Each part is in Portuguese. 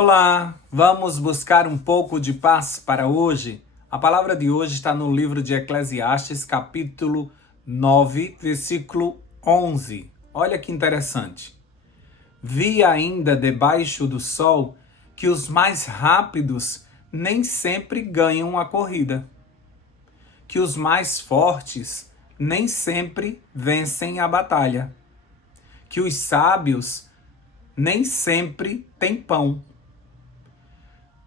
Olá, vamos buscar um pouco de paz para hoje? A palavra de hoje está no livro de Eclesiastes, capítulo 9, versículo 11. Olha que interessante. Vi ainda debaixo do sol que os mais rápidos nem sempre ganham a corrida, que os mais fortes nem sempre vencem a batalha, que os sábios nem sempre têm pão,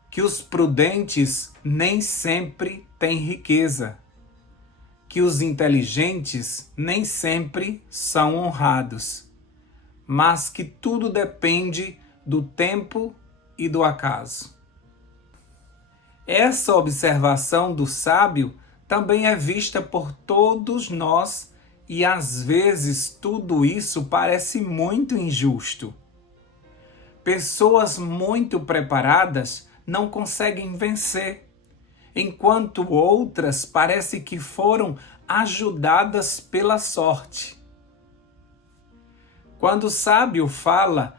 que os prudentes nem sempre têm riqueza, que os inteligentes nem sempre são honrados, mas que tudo depende do tempo e do acaso. Essa observação do sábio também é vista por todos nós e às vezes tudo isso parece muito injusto. Pessoas muito preparadas não conseguem vencer, enquanto outras parece que foram ajudadas pela sorte. Quando o sábio fala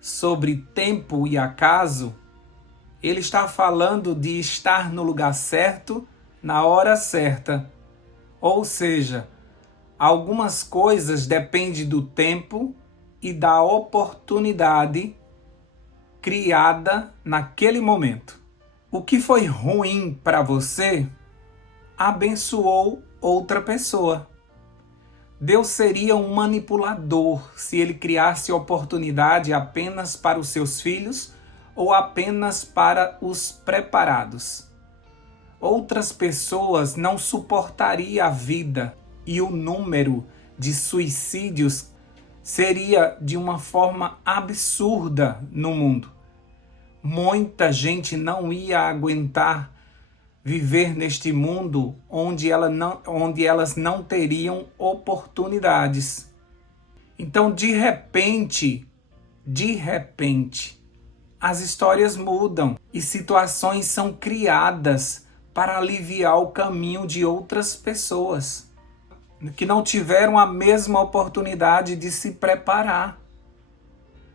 sobre tempo e acaso, ele está falando de estar no lugar certo, na hora certa. Ou seja, algumas coisas dependem do tempo e da oportunidade criada naquele momento. O que foi ruim para você abençoou outra pessoa. Deus seria um manipulador se ele criasse oportunidade apenas para os seus filhos ou apenas para os preparados. Outras pessoas não suportariam a vida e o número de suicídios seria de uma forma absurda no mundo. Muita gente não ia aguentar viver neste mundo onde elas não teriam oportunidades. Então, de repente, as histórias mudam e situações são criadas para aliviar o caminho de outras pessoas que não tiveram a mesma oportunidade de se preparar,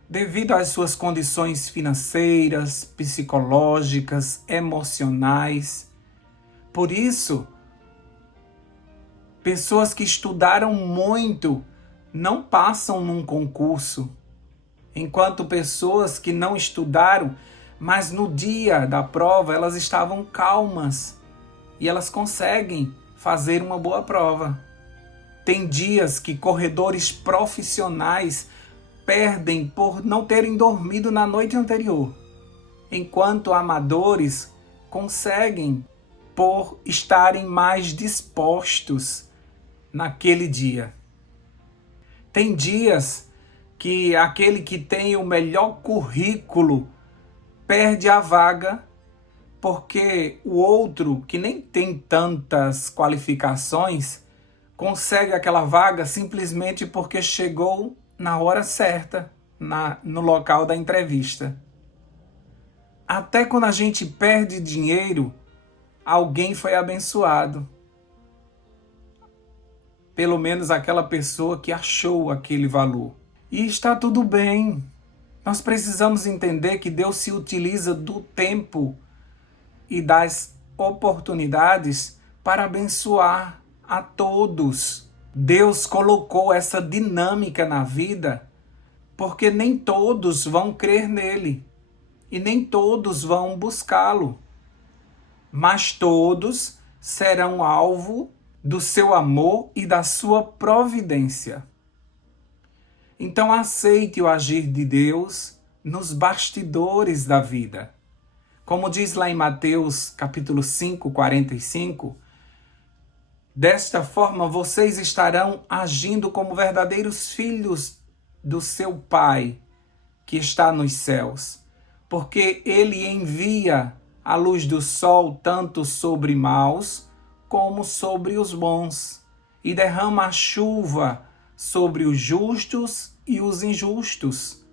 devido às suas condições financeiras, psicológicas, emocionais. Por isso, pessoas que estudaram muito não passam num concurso, enquanto pessoas que não estudaram, mas no dia da prova elas estavam calmas e elas conseguem fazer uma boa prova. Tem dias que corredores profissionais perdem por não terem dormido na noite anterior, enquanto amadores conseguem por estarem mais dispostos naquele dia. Tem dias que aquele que tem o melhor currículo perde a vaga porque o outro, que nem tem tantas qualificações, consegue aquela vaga simplesmente porque chegou na hora certa, no local da entrevista. Até quando a gente perde dinheiro, alguém foi abençoado. Pelo menos aquela pessoa que achou aquele valor. E está tudo bem. Nós precisamos entender que Deus se utiliza do tempo e das oportunidades para abençoar a todos. Deus colocou essa dinâmica na vida porque nem todos vão crer nele e nem todos vão buscá-lo, mas todos serão alvo do seu amor e da sua providência. Então aceite o agir de Deus nos bastidores da vida. Como diz lá em Mateus capítulo 5, 45, desta forma vocês estarão agindo como verdadeiros filhos do seu Pai que está nos céus, porque ele envia a luz do sol tanto sobre maus como sobre os bons, e derrama a chuva sobre os justos e os injustos.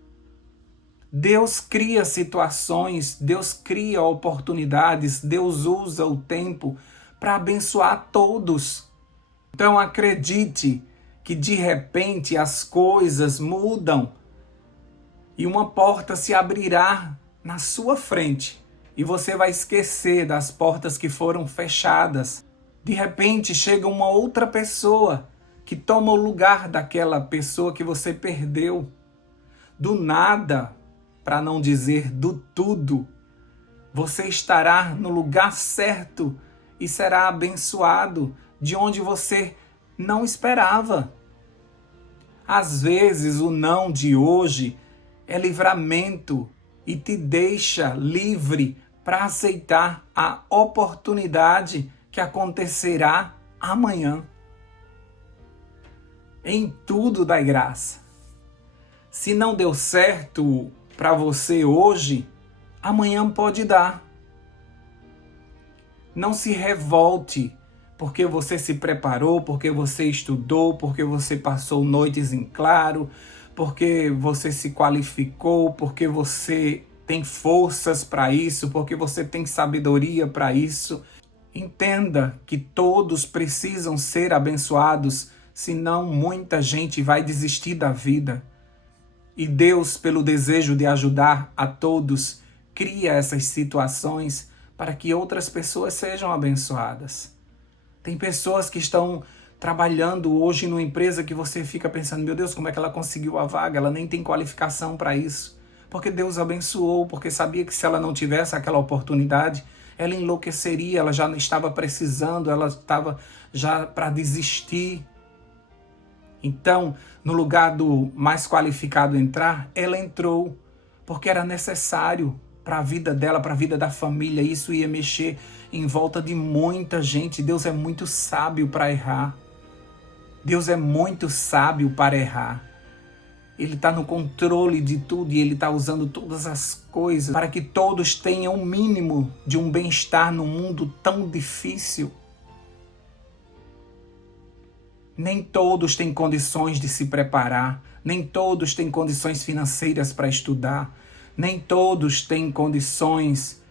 Deus cria situações, Deus cria oportunidades, Deus usa o tempo para abençoar todos. Então acredite que de repente as coisas mudam e uma porta se abrirá na sua frente e você vai esquecer das portas que foram fechadas. De repente chega uma outra pessoa que toma o lugar daquela pessoa que você perdeu. Do nada, para não dizer do tudo, você estará no lugar certo e será abençoado de onde você não esperava. Às vezes o não de hoje é livramento e te deixa livre para aceitar a oportunidade que acontecerá amanhã. Em tudo dai graça. Se não deu certo para você hoje, amanhã pode dar. Não se revolte porque você se preparou, porque você estudou, porque você passou noites em claro, porque você se qualificou, porque você tem forças para isso, porque você tem sabedoria para isso. Entenda que todos precisam ser abençoados, senão muita gente vai desistir da vida. E Deus, pelo desejo de ajudar a todos, cria essas situações para que outras pessoas sejam abençoadas. Tem pessoas que estão trabalhando hoje numa empresa que você fica pensando, meu Deus, como é que ela conseguiu a vaga? Ela nem tem qualificação para isso. Porque Deus abençoou, porque sabia que se ela não tivesse aquela oportunidade, ela enlouqueceria, ela já não estava precisando, ela estava já para desistir. Então, no lugar do mais qualificado entrar, ela entrou, porque era necessário para a vida dela, para a vida da família. Isso ia mexer em volta de muita gente. Deus é muito sábio para errar. Deus é muito sábio para errar. Ele está no controle de tudo e Ele está usando todas as coisas para que todos tenham o mínimo de um bem-estar num mundo tão difícil. Nem todos têm condições de se preparar, nem todos têm condições financeiras para estudar, nem todos têm condições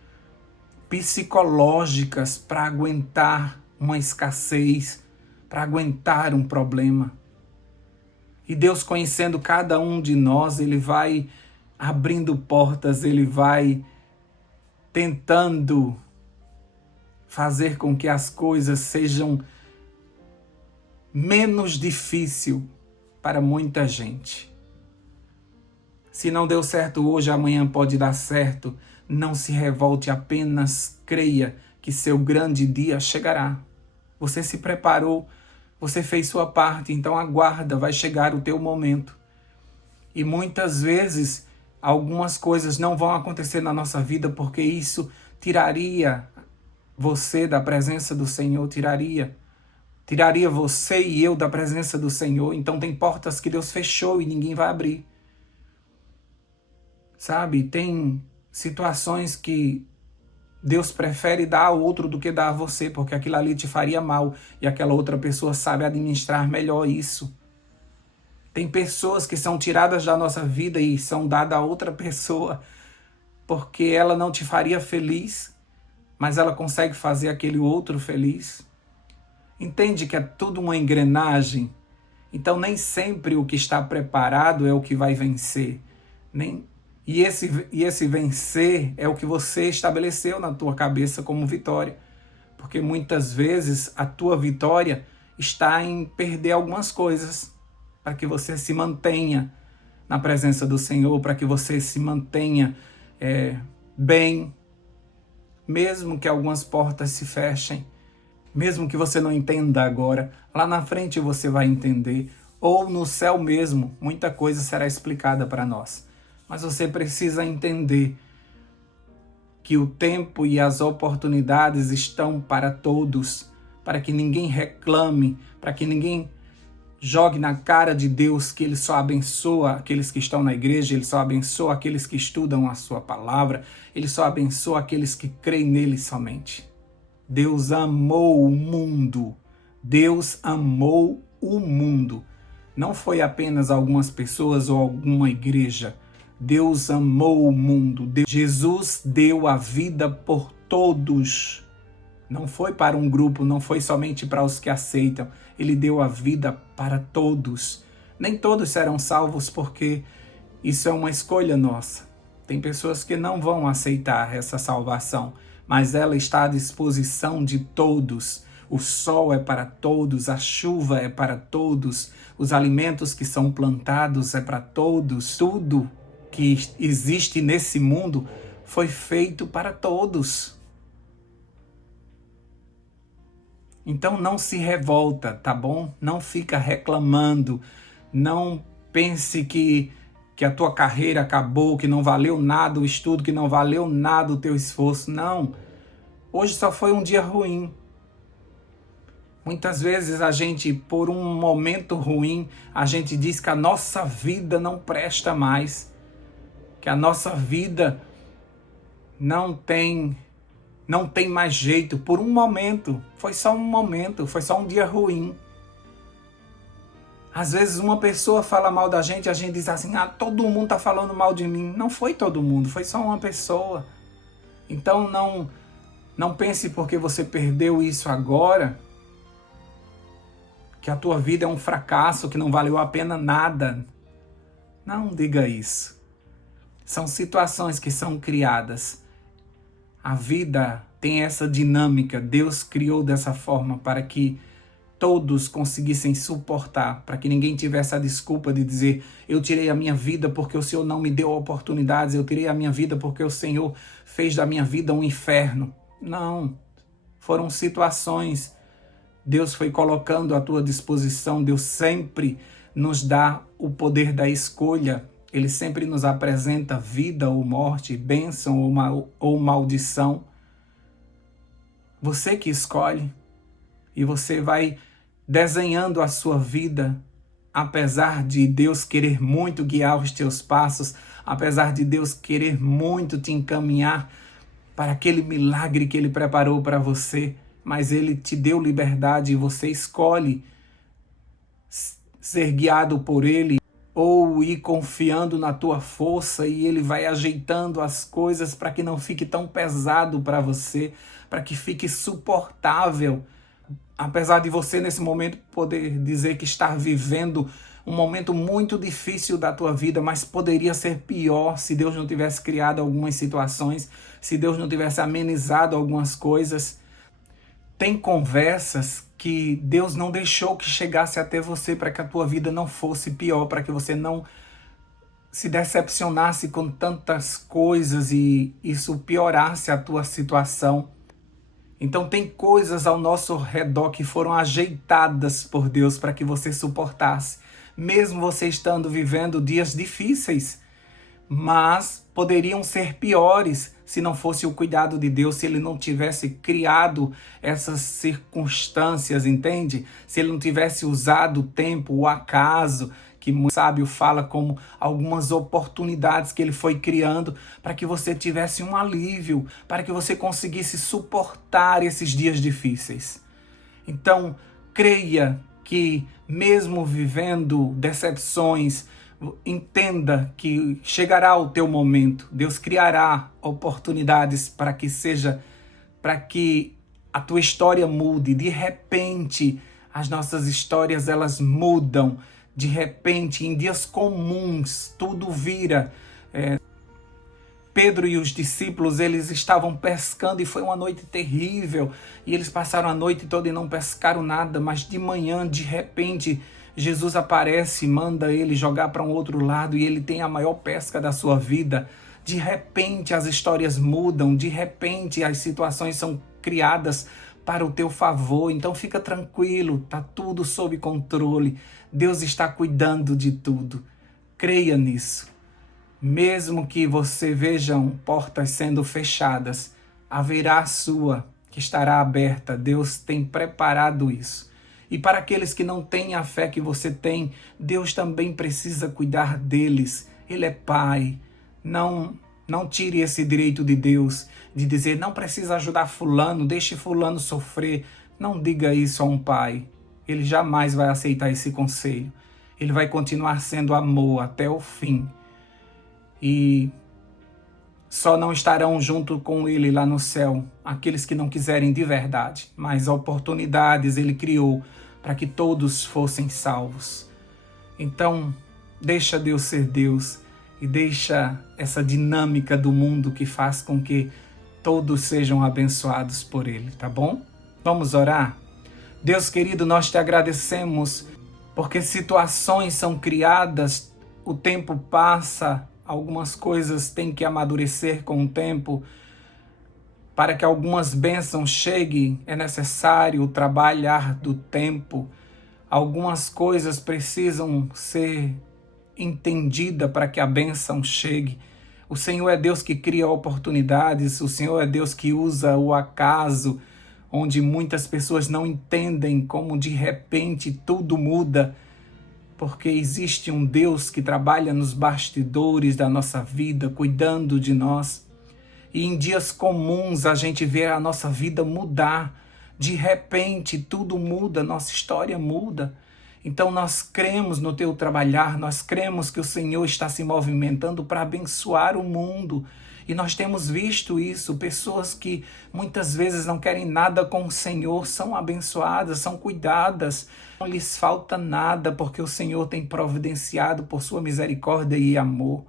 psicológicas para aguentar uma escassez, para aguentar um problema. E Deus, conhecendo cada um de nós, Ele vai abrindo portas, Ele vai tentando fazer com que as coisas sejam menos difícil para muita gente. Se não deu certo hoje, amanhã pode dar certo. Não se revolte, apenas creia que seu grande dia chegará. Você se preparou, você fez sua parte, então aguarda, vai chegar o teu momento. E muitas vezes algumas coisas não vão acontecer na nossa vida porque isso tiraria você da presença do Senhor, tiraria você e eu da presença do Senhor. Então tem portas que Deus fechou e ninguém vai abrir. Sabe, tem situações que Deus prefere dar a outro do que dar a você, porque aquilo ali te faria mal e aquela outra pessoa sabe administrar melhor isso. Tem pessoas que são tiradas da nossa vida e são dadas a outra pessoa porque ela não te faria feliz, mas ela consegue fazer aquele outro feliz. Entende que é tudo uma engrenagem? Então nem sempre o que está preparado é o que vai vencer. E esse vencer é o que você estabeleceu na tua cabeça como vitória. Porque muitas vezes a tua vitória está em perder algumas coisas para que você se mantenha na presença do Senhor, para que você se mantenha bem, mesmo que algumas portas se fechem, mesmo que você não entenda agora, lá na frente você vai entender, ou no céu mesmo, muita coisa será explicada para nós. Mas você precisa entender que o tempo e as oportunidades estão para todos, para que ninguém reclame, para que ninguém jogue na cara de Deus que Ele só abençoa aqueles que estão na igreja, Ele só abençoa aqueles que estudam a sua palavra, Ele só abençoa aqueles que creem nele somente. Deus amou o mundo. Deus amou o mundo. Não foi apenas algumas pessoas ou alguma igreja. Deus amou o mundo. Jesus deu a vida por todos. Não foi para um grupo, não foi somente para os que aceitam. Ele deu a vida para todos. Nem todos serão salvos porque isso é uma escolha nossa. Tem pessoas que não vão aceitar essa salvação, mas ela está à disposição de todos. O sol é para todos, a chuva é para todos, os alimentos que são plantados é para todos. Tudo que existe nesse mundo foi feito para todos. Então não se revolta, tá bom? Não fica reclamando, não pense que a tua carreira acabou, que não valeu nada o estudo, que não valeu nada o teu esforço. Não, hoje só foi um dia ruim. Muitas vezes a gente, por um momento ruim, a gente diz que a nossa vida não presta mais, que a nossa vida não tem mais jeito. Por um momento, foi só um momento, foi só um dia ruim. Às vezes uma pessoa fala mal da gente, a gente diz assim, todo mundo está falando mal de mim. Não foi todo mundo, foi só uma pessoa. Então não pense porque você perdeu isso agora, que a tua vida é um fracasso, que não valeu a pena nada. Não diga isso. São situações que são criadas. A vida tem essa dinâmica. Deus criou dessa forma para que todos conseguissem suportar, para que ninguém tivesse a desculpa de dizer, eu tirei a minha vida porque o Senhor não me deu oportunidades, eu tirei a minha vida porque o Senhor fez da minha vida um inferno. Não, foram situações. Deus foi colocando à tua disposição. Deus sempre nos dá o poder da escolha. Ele sempre nos apresenta vida ou morte, bênção ou maldição. Você que escolhe. E você vai desenhando a sua vida, apesar de Deus querer muito guiar os teus passos, apesar de Deus querer muito te encaminhar para aquele milagre que Ele preparou para você, mas Ele te deu liberdade e você escolhe ser guiado por Ele ou ir confiando na tua força e Ele vai ajeitando as coisas para que não fique tão pesado para você, para que fique suportável. Apesar de você nesse momento poder dizer que está vivendo um momento muito difícil da tua vida, mas poderia ser pior se Deus não tivesse criado algumas situações, se Deus não tivesse amenizado algumas coisas. Tem conversas que Deus não deixou que chegasse até você para que a tua vida não fosse pior, para que você não se decepcionasse com tantas coisas e isso piorasse a tua situação. Então tem coisas ao nosso redor que foram ajeitadas por Deus para que você suportasse, mesmo você estando vivendo dias difíceis, mas poderiam ser piores se não fosse o cuidado de Deus, se Ele não tivesse criado essas circunstâncias, entende? Se Ele não tivesse usado o tempo, o acaso, que o sábio fala como algumas oportunidades que Ele foi criando para que você tivesse um alívio, para que você conseguisse suportar esses dias difíceis. Então, creia que mesmo vivendo decepções, entenda que chegará o teu momento. Deus criará oportunidades para que a tua história mude. De repente, as nossas histórias elas mudam. De repente, em dias comuns, tudo vira. Pedro e os discípulos, eles estavam pescando e foi uma noite terrível. E eles passaram a noite toda e não pescaram nada. Mas de manhã, de repente, Jesus aparece e manda ele jogar para um outro lado e ele tem a maior pesca da sua vida. De repente, as histórias mudam. De repente, as situações são criadas para o teu favor. Então fica tranquilo, está tudo sob controle. Deus está cuidando de tudo. Creia nisso. Mesmo que você vejam portas sendo fechadas, haverá a sua que estará aberta. Deus tem preparado isso. E para aqueles que não têm a fé que você tem, Deus também precisa cuidar deles. Ele é Pai. Não tire esse direito de Deus de dizer, não precisa ajudar fulano, deixe fulano sofrer. Não diga isso a um pai. Ele jamais vai aceitar esse conselho. Ele vai continuar sendo amor até o fim. E só não estarão junto com ele lá no céu aqueles que não quiserem de verdade. Mas oportunidades ele criou para que todos fossem salvos. Então, deixa Deus ser Deus e deixa essa dinâmica do mundo que faz com que todos sejam abençoados por Ele, tá bom? Vamos orar? Deus querido, nós te agradecemos porque situações são criadas, o tempo passa, algumas coisas têm que amadurecer com o tempo. Para que algumas bênçãos cheguem, é necessário o trabalhar do tempo. Algumas coisas precisam ser entendidas para que a bênção chegue. O Senhor é Deus que cria oportunidades, o Senhor é Deus que usa o acaso, onde muitas pessoas não entendem como de repente tudo muda, porque existe um Deus que trabalha nos bastidores da nossa vida, cuidando de nós. E em dias comuns a gente vê a nossa vida mudar. De repente tudo muda, nossa história muda. Então nós cremos no teu trabalhar, nós cremos que o Senhor está se movimentando para abençoar o mundo. E nós temos visto isso, pessoas que muitas vezes não querem nada com o Senhor, são abençoadas, são cuidadas, não lhes falta nada, porque o Senhor tem providenciado por sua misericórdia e amor.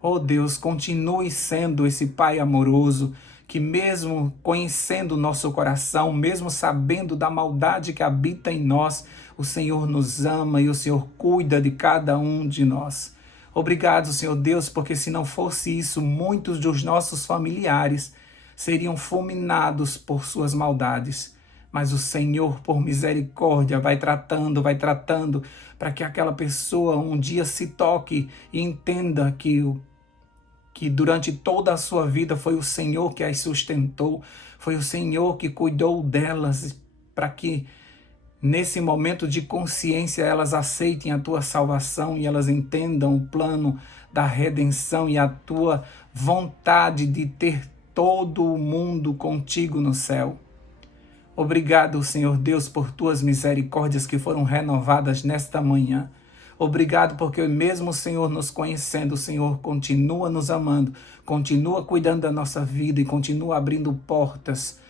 Oh Deus, continue sendo esse Pai amoroso, que mesmo conhecendo o nosso coração, mesmo sabendo da maldade que habita em nós, o Senhor nos ama e o Senhor cuida de cada um de nós. Obrigado, Senhor Deus, porque se não fosse isso, muitos dos nossos familiares seriam fulminados por suas maldades. Mas o Senhor, por misericórdia, vai tratando, para que aquela pessoa um dia se toque e entenda que durante toda a sua vida foi o Senhor que as sustentou, foi o Senhor que cuidou delas, para que nesse momento de consciência elas aceitem a tua salvação e elas entendam o plano da redenção e a tua vontade de ter todo o mundo contigo no céu. Obrigado, Senhor Deus, por tuas misericórdias que foram renovadas nesta manhã. Obrigado porque mesmo o Senhor nos conhecendo, o Senhor continua nos amando, continua cuidando da nossa vida e continua abrindo portas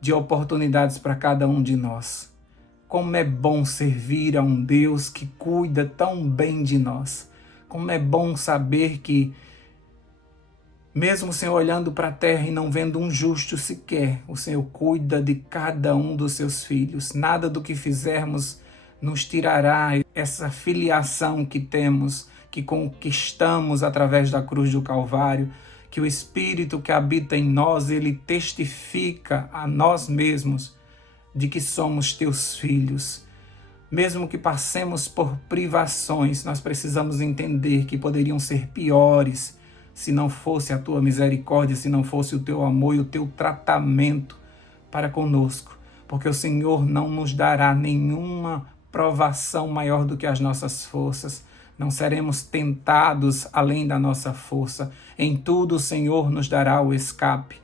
de oportunidades para cada um de nós. Como é bom servir a um Deus que cuida tão bem de nós. Como é bom saber que, mesmo o Senhor olhando para a terra e não vendo um justo sequer, o Senhor cuida de cada um dos seus filhos. Nada do que fizermos nos tirará essa filiação que temos, que conquistamos através da cruz do Calvário, que o Espírito que habita em nós, ele testifica a nós mesmos de que somos teus filhos. Mesmo que passemos por privações, nós precisamos entender que poderiam ser piores se não fosse a tua misericórdia, se não fosse o teu amor e o teu tratamento para conosco, porque o Senhor não nos dará nenhuma provação maior do que as nossas forças. Não seremos tentados além da nossa força. Em tudo o Senhor nos dará o escape.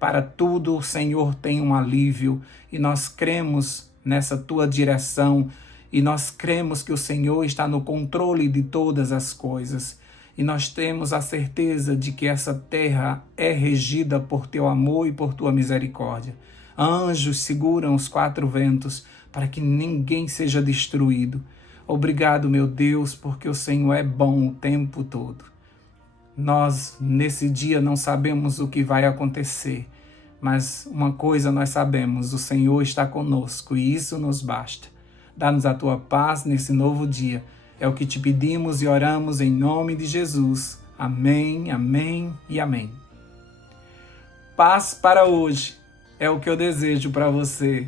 Para tudo o Senhor tem um alívio e nós cremos nessa tua direção e nós cremos que o Senhor está no controle de todas as coisas. E nós temos a certeza de que essa terra é regida por teu amor e por tua misericórdia. Anjos seguram os quatro ventos para que ninguém seja destruído. Obrigado, meu Deus, porque o Senhor é bom o tempo todo. Nós, nesse dia, não sabemos o que vai acontecer, mas uma coisa nós sabemos, o Senhor está conosco e isso nos basta. Dá-nos a tua paz nesse novo dia. É o que te pedimos e oramos em nome de Jesus. Amém, amém e amém. Paz para hoje é o que eu desejo para você.